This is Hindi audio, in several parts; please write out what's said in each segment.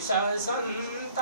ससन्ताप्तमनसां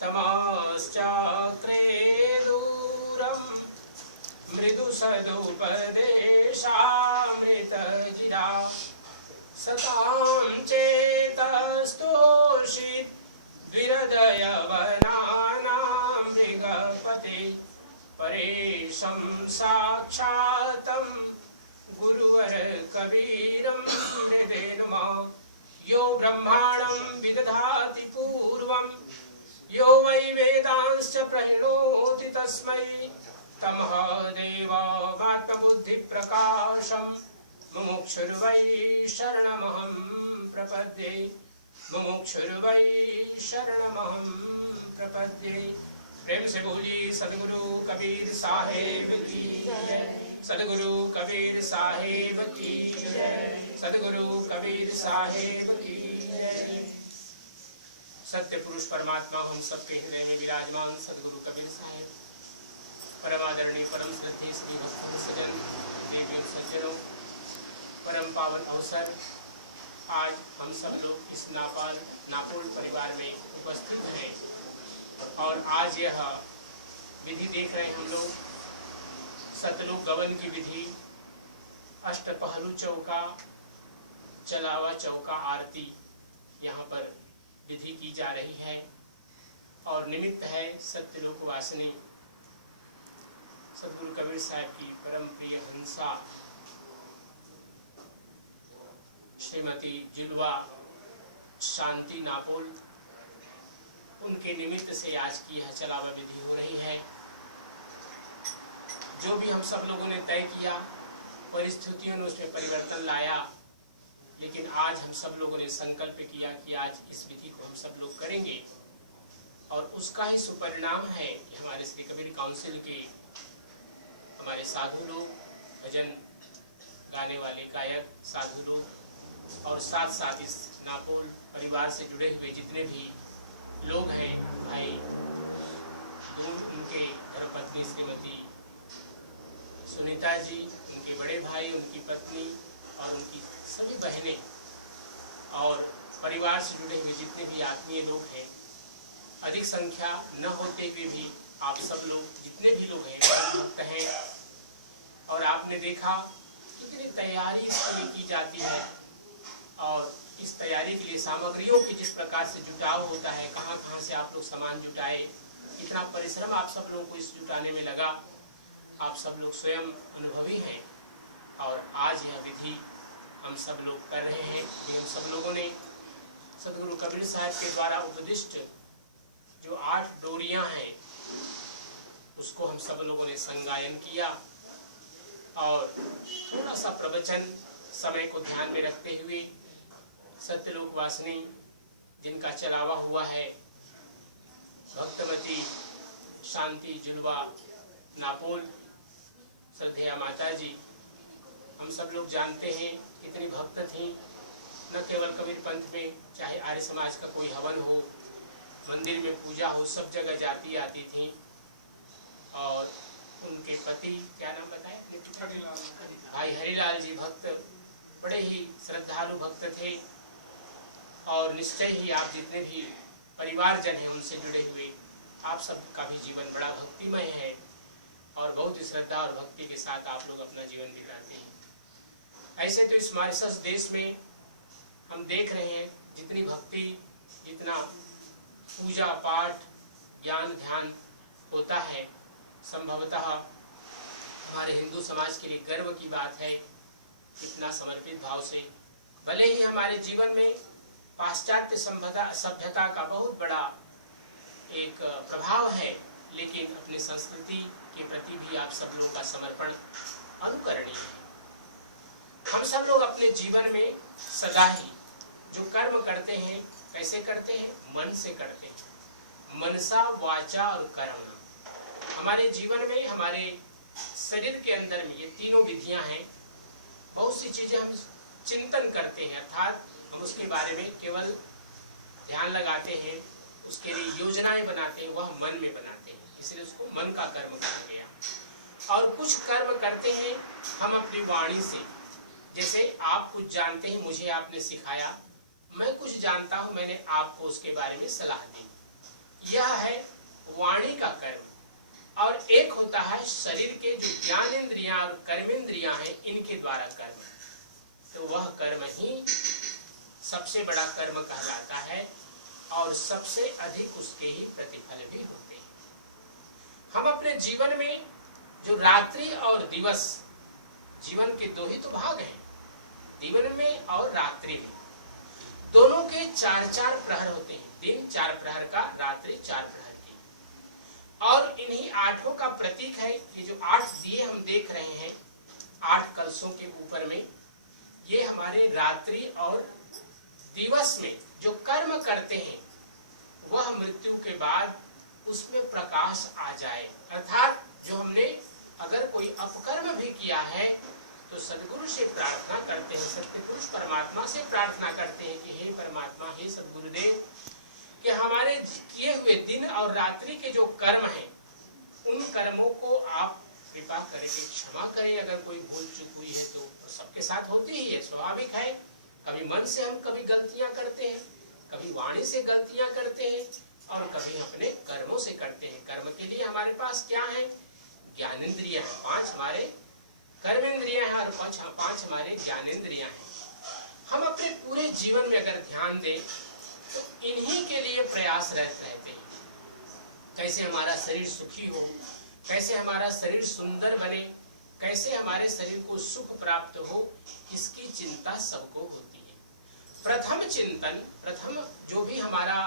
तमश्चक्रे दूरं मृदुसदुपदेशामृतगिरा सतां चेतस्तोषित द्विहृदयवनानां मृगपते परेशं साक्षातं गुरुवर कबीरं हृदे नमः। यो ब्रह्माणं विदधाति पूर्वं यो वै वेदांश्च प्रणोति तस्मै तमः देवमात्मबुद्धिप्रकाशं मुमुक्षुर्वै शरणमहं प्रपद्ये मुमुक्षुर्वै शरणमहं प्रपद्ये। प्रेम से बोलिए सदगुरु कबीर साहेब की जय, सदगुरु कबीर साहेब की जय, सदगुरु कबीर साहेब की जय। सत्य पुरुष परमात्मा हम सबके हृदय में विराजमान सदगुरु कबीर साहेब परमादरणीय परम श्रद्धेय श्री भक्त सजन देवी सज्जनों, परम पावन अवसर आज हम सब लोग इस नापोल परिवार में उपस्थित हैं और आज यह विधि देख रहे हैं हम लोग सतलोक गवन की विधि, अष्टपहलू चौका, चलावा चौका आरती यहाँ पर विधि की जा रही है और निमित्त है सत्यलोक वासिनी सदगुरु कबीर साहब की परम प्रिय हंसा श्रीमती जुलवा शांति नापोल, उनके निमित्त से आज की यह चलावा विधि हो रही है। जो भी हम सब लोगों ने तय किया, परिस्थितियों ने उसमें परिवर्तन लाया, लेकिन आज हम सब लोगों ने संकल्प किया कि आज इस विधि को हम सब लोग करेंगे और उसका ही सुपरिणाम है कि हमारे श्री कबीर काउंसिल के हमारे साधु लोग, भजन गाने वाले गायक साधु लोग और साथ साथ इस नापोल परिवार से जुड़े हुए जितने भी लोग हैं, भाई उनके धर्मपत्नी श्रीमती सुनीता जी, उनके बड़े भाई, उनकी पत्नी और उनकी सभी बहनें और परिवार से जुड़े हुए जितने भी आत्मीय लोग हैं, अधिक संख्या न होते हुए भी आप सब लोग जितने भी लोग हैं भक्त हैं और आपने देखा कितनी तैयारी इस समय की जाती है और इस तैयारी के लिए सामग्रियों की जिस प्रकार से जुटाव होता है, कहाँ कहाँ से आप लोग सामान जुटाए, इतना परिश्रम आप सब लोगों को इस जुटाने में लगा, आप सब लोग स्वयं अनुभवी हैं और आज यह विधि हम सब लोग कर रहे हैं कि हम सब लोगों ने सदगुरु कबीर साहब के द्वारा उपदिष्ट जो 8 डोरियां हैं उसको हम सब लोगों ने संगायन किया और थोड़ा सा प्रवचन समय को ध्यान में रखते हुए सत्यलोक वासिनी जिनका चलावा हुआ है भक्तमती शांति जुलवा नापोल श्रद्धेया माता जी, हम सब लोग जानते हैं कितनी भक्त थी। न केवल कबीर पंथ में, चाहे आर्य समाज का कोई हवन हो, मंदिर में पूजा हो, सब जगह जाती आती थी और उनके पति क्या नाम बताए, भाई हरिलाल जी भक्त, बड़े ही श्रद्धालु भक्त थे और निश्चय ही आप जितने भी परिवारजन हैं उनसे जुड़े हुए, आप सबका भी जीवन बड़ा भक्तिमय है और बहुत ही श्रद्धा और भक्ति के साथ आप लोग अपना जीवन बिताते हैं। ऐसे तो इस मॉरिशस देश में हम देख रहे हैं जितनी भक्ति, जितना पूजा पाठ, ज्ञान ध्यान होता है, संभवतः हमारे हिंदू समाज के लिए गर्व की बात है इतना समर्पित भाव से। भले ही हमारे जीवन में पाश्चात्य सभ्यता का बहुत बड़ा एक प्रभाव है, लेकिन अपनी संस्कृति के प्रति भी आप सब लोगों का समर्पण अनुकरणीय है। हम सब लोग अपने जीवन में सदा ही जो कर्म करते हैं, कैसे करते हैं? मन से करते हैं, मनसा वाचा और कर्म। हमारे जीवन में, हमारे शरीर के अंदर में ये तीनों विधियां हैं। बहुत सी चीजें हम चिंतन करते हैं, अर्थात हम उसके बारे में केवल ध्यान लगाते हैं, उसके लिए योजनाएं बनाते हैं, वह मन में बनाते हैं, इसलिए उसको मन का कर्म कहा गया। और कुछ कर्म करते हैं हम अपनी वाणी से, जैसे आप कुछ जानते हैं, मुझे आपने सिखाया, मैं कुछ जानता हूं, मैंने आपको उसके बारे में सलाह दी। यह है वाणी का कर्म। और एक होता है शरीर के जो ज्ञानेंद्रियां और कर्मेंद्रियां हैं, इनके द्वारा कर्म। तो वह कर्म ही सबसे बड़ा कर्म कहलाता है और सबसे अधिक उसके ही प्रतिफल भी होते हैं। हम अपने जीवन में जो रात्रि और दिवस, जीवन के दो ही तो भाग हैं, जीवन में और रात्रि में, दोनों के 4-4 प्रहर होते हैं। दिन 4 प्रहर का, रात्रि 4 प्रहर की। और इन्हीं 8 का प्रतीक है कि जो 8 दिए हम देख रहे हैं 8 कलशों के ऊपर में, ये हमारे रात्रि और दिवस में जो कर्म करते हैं वह मृत्यु के बाद उसमें प्रकाश आ जाए। अर्थात जो हमने अगर कोई अपकर्म भी किया है तो सदगुरु से प्रार्थना करते हैं, सत्य पुरुष परमात्मा से प्रार्थना करते हैं कि हे परमात्मा, हे सदगुरुदेव, कि हमारे किए हुए दिन और रात्रि के जो कर्म हैं उन कर्मों को आप कृपा करके क्षमा करें। अगर कोई भूल चूक हुई है तो सबके साथ होती ही है, स्वाभाविक है। कभी मन से हम कभी गलतियां करते हैं, कभी वाणी से गलतियां करते हैं और कभी अपने कर्मों से करते हैं। कर्म के लिए हमारे पास क्या है? ज्ञानेंद्रियां हैं, 5 हमारे कर्मेंद्रियां हैं और 5 हमारे ज्ञानेंद्रियां हैं। हम अपने पूरे जीवन में अगर ध्यान दें तो इन्हीं के लिए प्रयासरत रहते हैं। कैसे हमारा शरीर सुखी हो, कैसे हमारा शरीर सुंदर बने, कैसे हमारे शरीर को सुख प्राप्त हो, इसकी चिंता सबको होती है। प्रथम चिंतन, प्रथम जो भी हमारा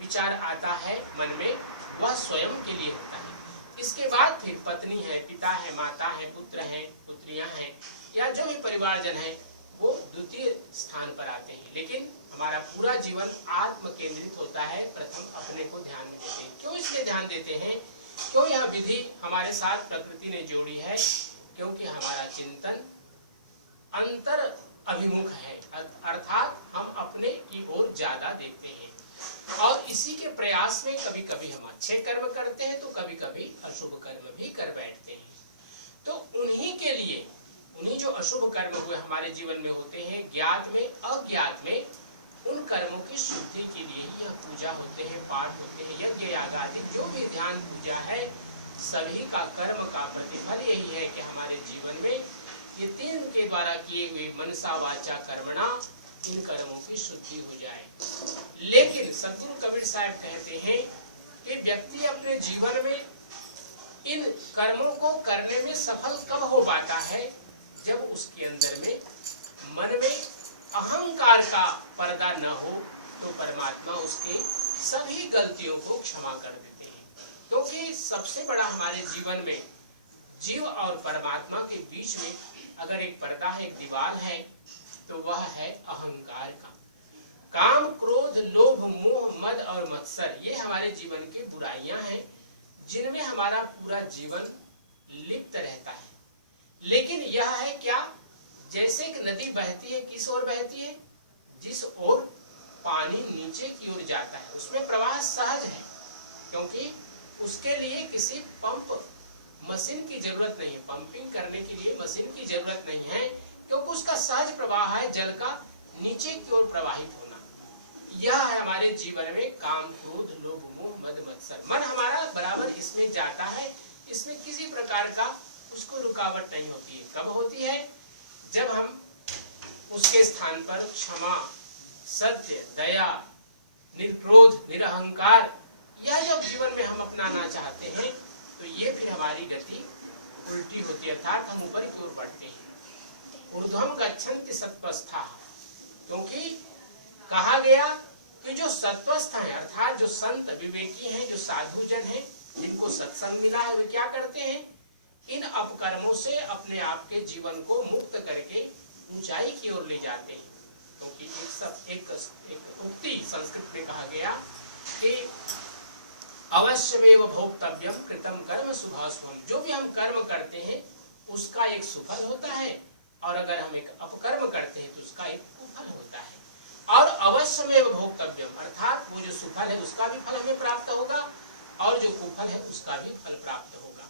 विचार आता है मन में, वह स्वयं के लिए होता है। इसके बाद फिर पत्नी है, पिता है, माता है, पुत्र हैं, पुत्रियां हैं, या जो भी परिवारजन है वो द्वितीय स्थान पर आते हैं। लेकिन हमारा पूरा जीवन आत्म केंद्रित होता है, प्रथम अपने को ध्यान में देते हैं। क्यों इसलिए ध्यान देते हैं? क्यों यह विधि हमारे साथ प्रकृति ने जोड़ी है? क्योंकि हमारा चिंतन अंतर अभिमुख है, अर्थात हम अपने की ओर ज्यादा देखते हैं। और इसी के प्रयास में कभी कभी हम अच्छे कर्म करते हैं तो कभी कभी अशुभ कर्म भी कर बैठते हैं। तो उन्हीं के लिए, उन्हीं जो अशुभ कर्म हुए हमारे जीवन में होते हैं, ज्ञात में अज्ञात में, उन कर्मों की शुद्धि के लिए ही यह पूजा होते हैं, पाठ होते हैं, यज्ञ याग आदि जो भी ध्यान पूजा है, सभी का कर्म का प्रतिफल यही है कि हमारे जीवन में ये 3 के द्वारा किए हुए मनसा वाचा कर्मणा, इन कर्मों की शुद्धि हो जाए। लेकिन सदगुरु कबीर साहब कहते हैं कि व्यक्ति अपने जीवन में इन कर्मों को करने में सफल कब हो पाता है? जब उसके अंदर में मन में अहंकार का पर्दा न हो तो परमात्मा उसके सभी गलतियों को क्षमा कर देते हैं। क्योंकि सबसे बड़ा हमारे जीवन में जीव और परमात्मा के बीच में अगर एक पर्दा है, एक दीवार है, तो वह है अहंकार का। काम, क्रोध, लोभ, मोह, मद और मत्सर, ये हमारे जीवन की बुराइयां हैं जिनमें हमारा पूरा जीवन लिप्त रहता है। लेकिन यह है क्या? जैसे एक नदी बहती है, किस ओर बहती है? जिस ओर पानी नीचे की ओर जाता है, उसमें प्रवाह सहज है, क्योंकि उसके लिए किसी पंप मशीन की जरूरत नहीं है, पंपिंग करने के लिए मशीन की जरूरत नहीं है, क्योंकि उसका सहज प्रवाह है जल का नीचे की ओर प्रवाहित होना। यह है हमारे जीवन में काम, क्रोध, लोभ, मोह, मद, मत्सर। मन हमारा बराबर इसमें जाता है, इसमें किसी प्रकार का उसको रुकावट नहीं होती है। कब होती है? जब हम उसके स्थान पर क्षमा, सत्य, दया, निर्क्रोध, निरहंकार, यह जब जीवन में हम अपनाना चाहते हैं तो ये फिर हमारी गति उल्टी होती है, अर्थात हम ऊपर की ओर बढ़ते हैं। ऊर्ध्वम गच्छन्ति सत्वस्था, क्योंकि कहा गया कि जो सत्वस्थ हैं, अर्थात जो संत विवेकी हैं, जो साधु जन हैं, जिनको सत्संग मिला है, वे क्या करते हैं? इन अपकर्मों से अपने आप के जीवन को मुक्त करके ऊंचाई की ओर ले जाते हैं। क्योंकि एक उक्ति संस्कृत में कहा गया कि अवश्यमेव भोक्तव्यम कृतम कर्म शुभाशुभम। जो भी हम कर्म करते हैं उसका एक सुफल होता है, और अगर हम एक अपकर्म करते हैं तो उसका एक कुफल होता है। और अवश्यमेव भोक्तव्यम, अर्थात वो जो सुफल है उसका भी फल हमें प्राप्त होगा और जो कुफल है उसका भी फल प्राप्त होगा,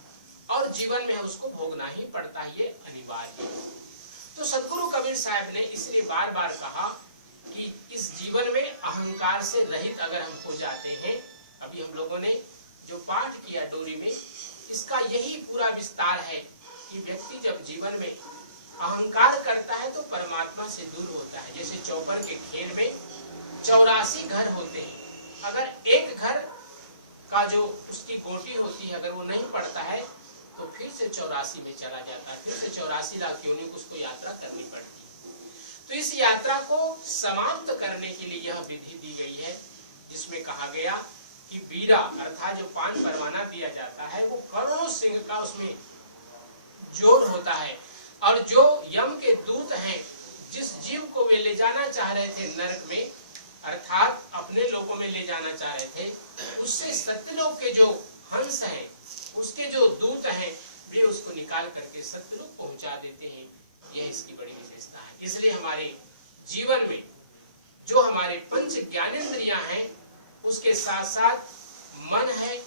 और जीवन में उसको भोगना ही पड़ता है, ये अनिवार्य है। तो सदगुरु कबीर साहब ने इसलिए बार बार कहा कि इस जीवन से रहित अगर हम हो जाते हैं, अभी हम लोगों ने जो पाठ किया डोरी में, इसका यही पूरा विस्तार है कि व्यक्ति जब जीवन में अहंकार करता है तो परमात्मा से दूर होता है। जैसे चौपर के खेल में 84 घर होते हैं, अगर एक घर का जो उसकी गोटी होती है अगर वो नहीं पड़ता है तो फिर से 84 में चला जाता है, फिर से 84 लाख योनियों को उसको यात्रा करनी पड़ती है। तो इस यात्रा को समाप्त करने के लिए यह विधि दी गई है, जिसमें कहा गया कि बीड़ा अर्थात जो पान परवाना दिया जाता है वो करोड़ों सिंह का उसमें जोर होता है, और जो यम के दूत हैं जिस जीव को वे ले जाना चाह रहे थे नरक में अर्थात अपने लोकों में ले जाना चाह रहे थे, उससे सत्यलोक के जो हंस हैं उसके जो दूत हैं वे उसको निकाल करके सत्यलोक पहुंचा देते हैं। यह इसकी बड़ी विशेषता है। इसलिए हमारे जीवन में जो हमारे पंच ज्ञानेंद्रियां हैं उसके साथ साथ मन है,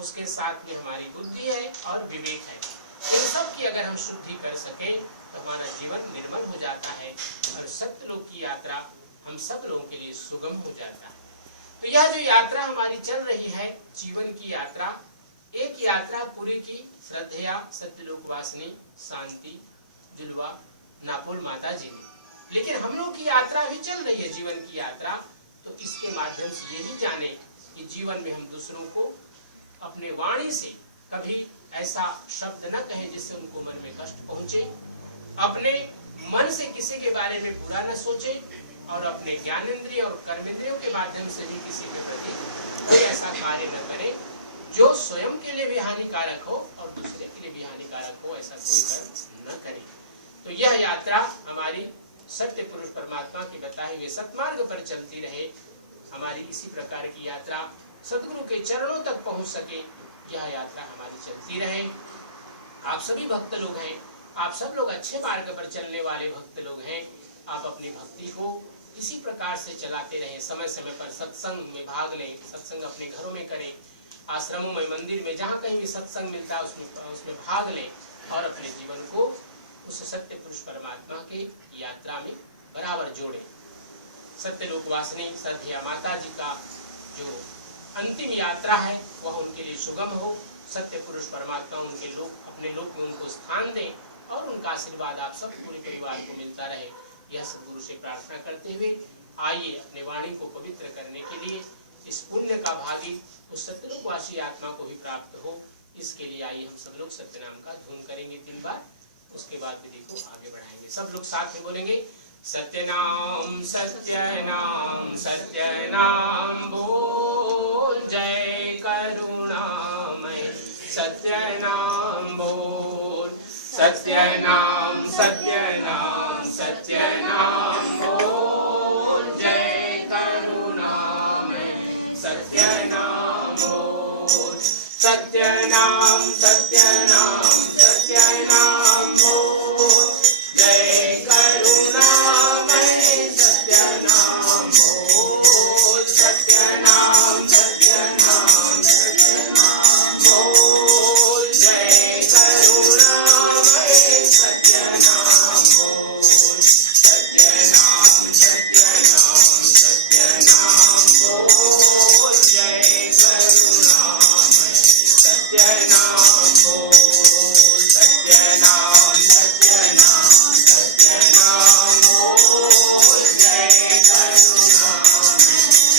उसके साथ में हमारी बुद्धि है और विवेक है, इन सब की अगर हम शुद्धि कर सके तो हमारा जीवन निर्मल हो जाता है और सत्यलोक की यात्रा हम सब लोगों के लिए सुगम हो जाता है। तो यह जो यात्रा हमारी चल रही है जीवन की यात्रा, एक यात्रा पूरी की श्रद्धेया सत्यलोक वासिनी शांति जुलवा नापोल माता जी ने, लेकिन हम लोग की यात्रा भी चल रही है जीवन की यात्रा। तो इसके माध्यम से यही जाने कि जीवन में हम दूसरों को अपने वाणी से कभी ऐसा शब्द न कहें जिससे उनको मन में कष्ट पहुंचे, अपने मन से किसी के बारे में बुरा न सोचे और अपने ज्ञानेंद्रिय और कर्मेंद्रियों के माध्यम से भी किसी के प्रति कोई ऐसा कार्य न करे जो स्वयं के लिए भी हानिकारक हो और दूसरे के लिए भी हानिकारक हो, ऐसा कोई कर्म न करे। तो यह यात्रा हमारी सत्य पुरुष परमात्मा के बताए हुए सतमार्ग पर चलती रहे, हमारी इसी प्रकार की यात्रा सदगुरु के चरणों तक पहुंच सके, यह यात्रा हमारी चलती रहे। आप सभी भक्त लोग हैं, आप सब लोग अच्छे मार्ग पर चलने वाले भक्त लोग हैं, आप अपनी भक्ति को इसी प्रकार से चलाते रहें, समय समय पर सत्संग में भाग लें, सत्संग अपने घरों में करें, आश्रमों में मंदिर में जहाँ कहीं भी सत्संग मिलता है उसमें भाग लें और अपने जीवन को उस सत्य पुरुष परमात्मा की यात्रा में बराबर जोड़ें। सत्यलोक वासिनी श्रद्धेया माता जी का जो अंतिम यात्रा है वह उनके लिए सुगम हो, सत्य पुरुष परमात्मा उनके लोग अपने लोक में उनको स्थान दें और उनका आशीर्वाद आप सब पूरे परिवार को मिलता रहे, यह सद्गुरु से प्रार्थना करते हुए आइए अपने वाणी को पवित्र करने के लिए इस पुण्य का भागी उस सत्यलोकवासी आत्मा को भी प्राप्त हो, इसके लिए आइए हम सब लोग सत्यनाम का धूम करेंगे 3 बार, उसके बाद विधि को आगे बढ़ाएंगे। सब लोग साथ में बोलेंगे सत्यनाम सत्यनाम सत्यनाम बोल, जय करुणामय सत्यनाम बोल, सत्यनाम सत्यनाम सत्यनाम बोल, जय करुणामय सत्यनाम बोल, सत्यनाम सत्यनाम सत्यनाम बोल, जय करुणामय सत्यनाम बोल, सत्यनाम सत्यनाम सत्यनाम बोल, जय करुणामय सत्यनाम बोल, सत्यनाम सत्यनाम सत्यनाम बोल, जय करुणामय सत्यनाम बोल, सत्यनाम सत्यनाम सत्यनाम बोल, जय करुणामय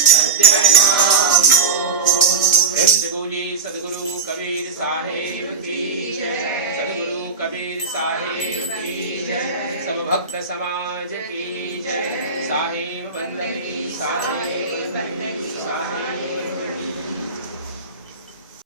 सत्यनाम बोल। प्रेम से बोलिए सद्गुरु कबीर साहेब की जय, सद्गुरु कबीर साहेब की जय, सब भक्त समाज की जय, साहेब वंदे साहेब वंदे साहेब